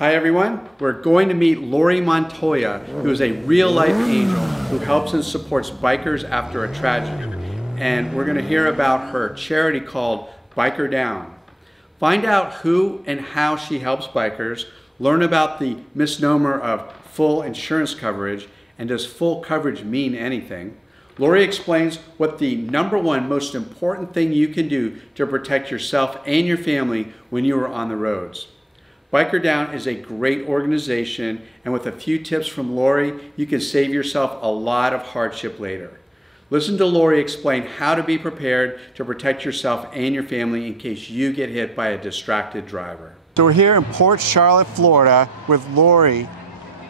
Hi everyone, we're going to meet Lori Montoya, who is a real-life angel who helps and supports bikers after a tragedy. And we're going to hear about her charity called BikerDown. Find out who and how she helps bikers, learn about the misnomer of full insurance coverage, and does full coverage mean anything? Lori explains what the #1 most important thing you can do to protect yourself and your family when you are on the roads. BikerDown is a great organization, and with a few tips from Lori, you can save yourself a lot of hardship later. Listen to Lori explain how to be prepared to protect yourself and your family in case you get hit by a distracted driver. So we're here in Port Charlotte, Florida with Lori.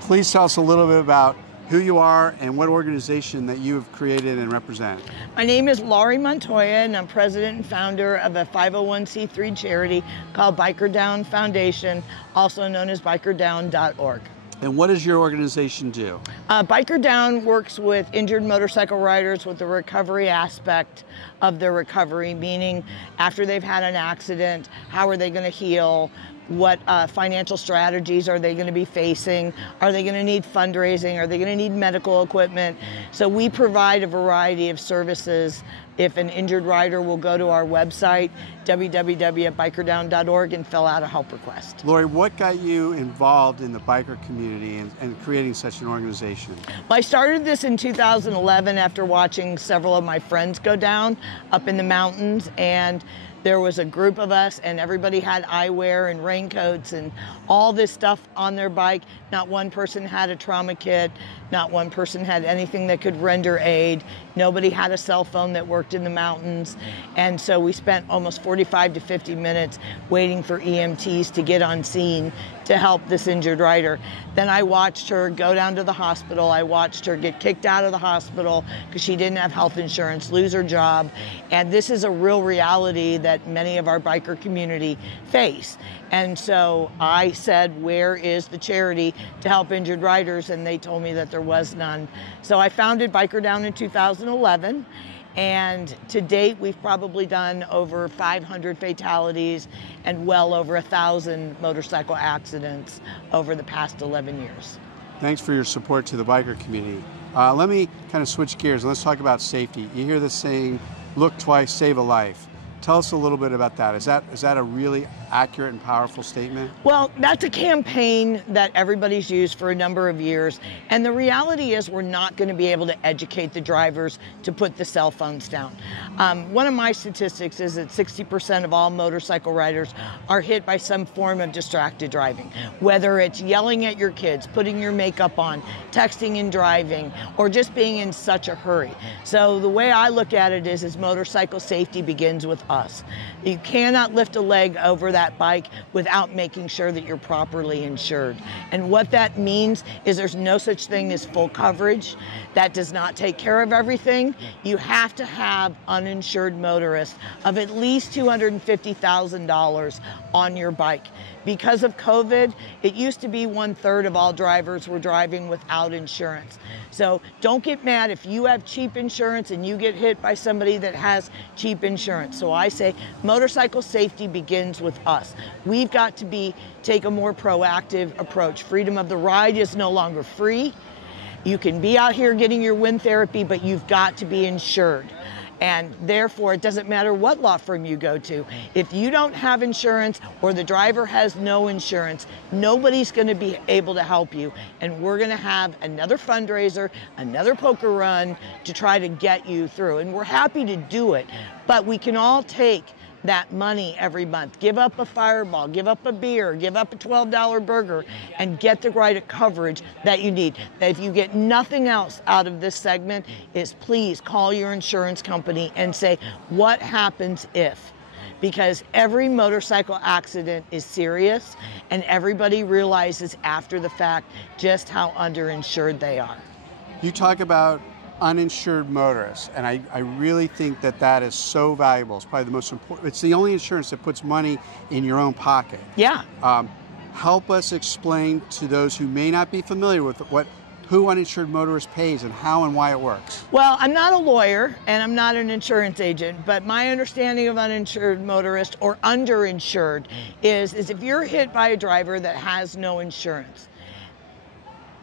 Please tell us a little bit about who you are and what organization that you have created and represent. My name is Lori Montoya, and I'm president and founder of a 501c3 charity called BikerDown Foundation, also known as BikerDown.org. And what does your organization do? BikerDown works with injured motorcycle riders with the recovery aspect of their recovery, meaning after they've had an accident, how are they going to heal? What financial strategies are they going to be facing? Are they going to need fundraising? Are they going to need medical equipment? So we provide a variety of services. If an injured rider will go to our website, www.bikerdown.org, and fill out a help request. Lori, what got you involved in the biker community and creating such an organization? Well, I started this in 2011 after watching several of my friends go down up in the mountains, and there was a group of us and everybody had eyewear and raincoats and all this stuff on their bike. Not one person had a trauma kit. Not one person had anything that could render aid. Nobody had a cell phone that worked in the mountains. And so we spent almost 45 to 50 minutes waiting for EMTs to get on scene to help this injured rider. Then I watched her go down to the hospital. I watched her get kicked out of the hospital because she didn't have health insurance, lose her job. And this is a real reality that many of our biker community face. And so I said, where is the charity to help injured riders? And they told me that there was none. So I founded BikerDown in 2011. And to date, we've probably done over 500 fatalities and well over 1,000 motorcycle accidents over the past 11 years. Thanks for your support to the biker community. Let me kind of switch gears and let's talk about safety. You hear this saying, look twice, save a life. Tell us a little bit about that. Is that a really accurate and powerful statement? Well, that's a campaign that everybody's used for a number of years. And the reality is we're not going to be able to educate the drivers to put the cell phones down. One of my statistics is that 60% of all motorcycle riders are hit by some form of distracted driving, whether it's yelling at your kids, putting your makeup on, texting and driving, or just being in such a hurry. So the way I look at it is motorcycle safety begins with us. You cannot lift a leg over that bike without making sure that you're properly insured. And what that means is there's no such thing as full coverage. That does not take care of everything. You have to have uninsured motorists of at least $250,000 on your bike. Because of COVID, it used to be 1/3 of all drivers were driving without insurance. So don't get mad if you have cheap insurance and you get hit by somebody that has cheap insurance. So I say motorcycle safety begins with us. We've got to take a more proactive approach. Freedom of the ride is no longer free. You can be out here getting your wind therapy, but you've got to be insured. And therefore, it doesn't matter what law firm you go to. If you don't have insurance or the driver has no insurance, nobody's going to be able to help you. And we're going to have another fundraiser, another poker run to try to get you through. And we're happy to do it, but we can all take that money every month. Give up a Fireball, give up a beer, give up a $12 burger, and get the right coverage that you need. If you get nothing else out of this segment, is please call your insurance company and say, what happens if? Because every motorcycle accident is serious, and everybody realizes after the fact just how underinsured they are. You talk about uninsured motorists, and I really think that is so valuable. It's probably the most important. It's the only insurance that puts money in your own pocket. Yeah. Help us explain to those who may not be familiar with what who uninsured motorist pays and how and why it works? Well, I'm not a lawyer and I'm not an insurance agent, but my understanding of uninsured motorist or underinsured is if you're hit by a driver that has no insurance,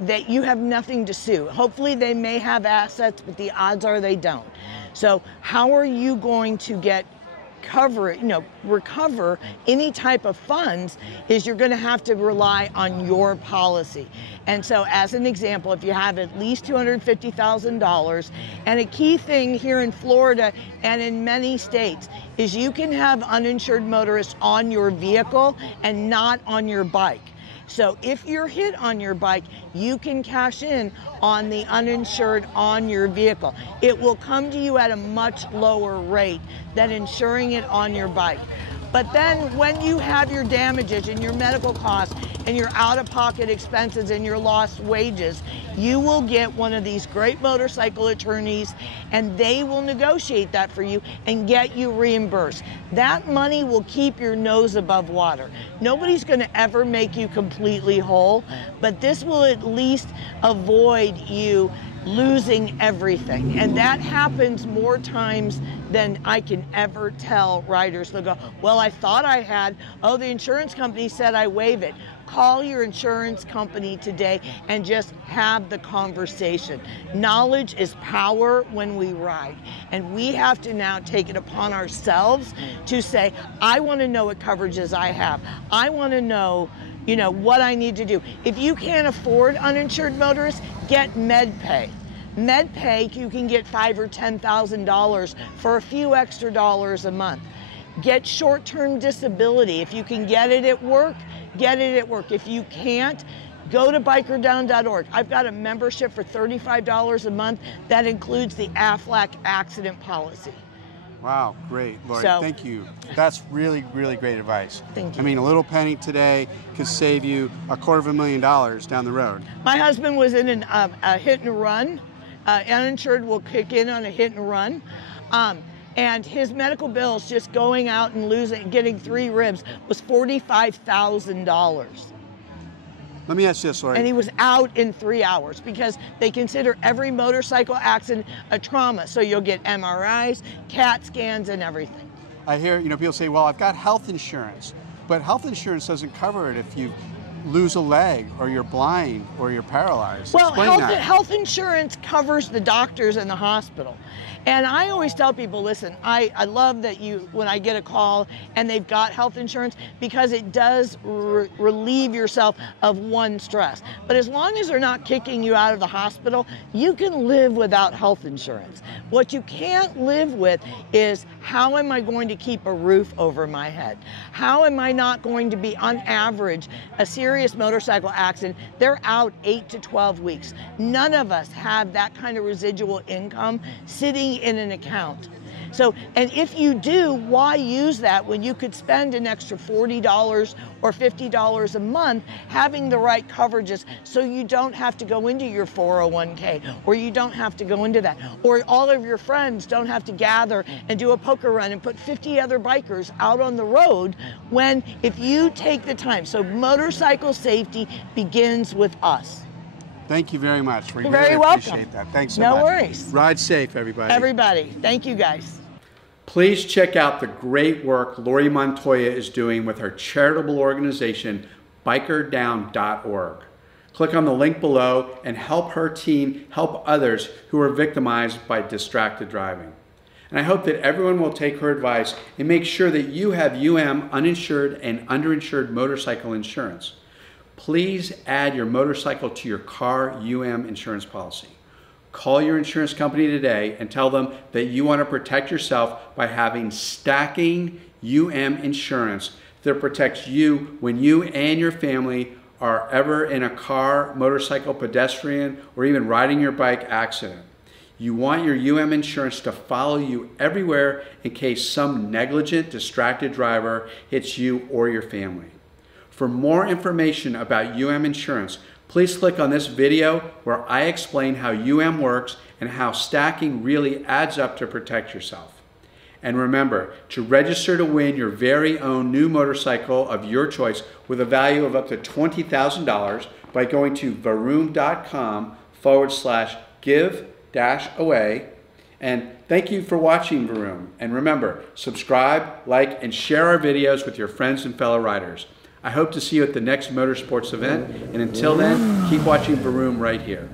that you have nothing to sue. Hopefully they may have assets, but the odds are they don't. So how are you going to recover any type of funds is you're going to have to rely on your policy. And so as an example, if you have at least $250,000, and a key thing here in Florida and in many states is you can have uninsured motorists on your vehicle and not on your bike. So if you're hit on your bike, you can cash in on the uninsured on your vehicle. It will come to you at a much lower rate than insuring it on your bike. But then when you have your damages and your medical costs and your out-of-pocket expenses and your lost wages, you will get one of these great motorcycle attorneys and they will negotiate that for you and get you reimbursed. That money will keep your nose above water. Nobody's going to ever make you completely whole, but this will at least avoid you losing everything. And that happens more times than I can ever tell riders. They'll go, well, I thought I had, oh, the insurance company said I waive it. Call your insurance company today and just have the conversation. Knowledge is power when we ride. And we have to now take it upon ourselves to say, I want to know what coverages I have. I want to know, what I need to do. If you can't afford uninsured motorists, get MedPay. MedPay, you can get $5,000 or $10,000 for a few extra dollars a month. Get short-term disability. If you can get it at work, get it at work. If you can't, go to BikerDown.org. I've got a membership for $35 a month that includes the Aflac accident policy. Wow, great, Lori, thank you. That's really, really great advice. Thank you. I mean, a little penny today could save you $250,000 down the road. My husband was in a hit and run. Uninsured will kick in on a hit and run. And his medical bills just going out and getting 3 ribs was $45,000. Let me ask this, Lori. And he was out in 3 hours because they consider every motorcycle accident a trauma. So you'll get MRIs, CAT scans, and everything. I hear, people say, well, I've got health insurance, but health insurance doesn't cover it if you lose a leg or you're blind or you're paralyzed. Well, health insurance covers the doctors and the hospital. And I always tell people, listen, I love that when I get a call and they've got health insurance, because it does relieve yourself of one stress. But as long as they're not kicking you out of the hospital, you can live without health insurance. What you can't live with is, how am I going to keep a roof over my head? How am I not going to be, on average, a serious motorcycle accident, they're out 8 to 12 weeks. None of us have that kind of residual income sitting in an account. So, and if you do, why use that when you could spend an extra $40 or $50 a month having the right coverages, so you don't have to go into your 401k, or you don't have to go into that, or all of your friends don't have to gather and do a poker run and put 50 other bikers out on the road, when if you take the time. So motorcycle safety begins with us. Thank you very much. You're very welcome. Appreciate that. Thanks so much. No worries. Ride safe, everybody. Everybody. Thank you, guys. Please check out the great work Lori Montoya is doing with her charitable organization, BikerDown.org. Click on the link below and help her team help others who are victimized by distracted driving. And I hope that everyone will take her advice and make sure that you have uninsured and underinsured motorcycle insurance. Please add your motorcycle to your car insurance policy. Call your insurance company today and tell them that you want to protect yourself by having stacking insurance that protects you when you and your family are ever in a car, motorcycle, pedestrian, or even riding your bike accident. You want your insurance to follow you everywhere in case some negligent, distracted driver hits you or your family. For more information about insurance, please click on this video where I explain how works and how stacking really adds up to protect yourself. And remember to register to win your very own new motorcycle of your choice with a value of up to $20,000 by going to varoom.com give-away. And thank you for watching Vroom. And remember, subscribe, like, and share our videos with your friends and fellow riders. I hope to see you at the next motorsports event. And until then, keep watching Vroom right here.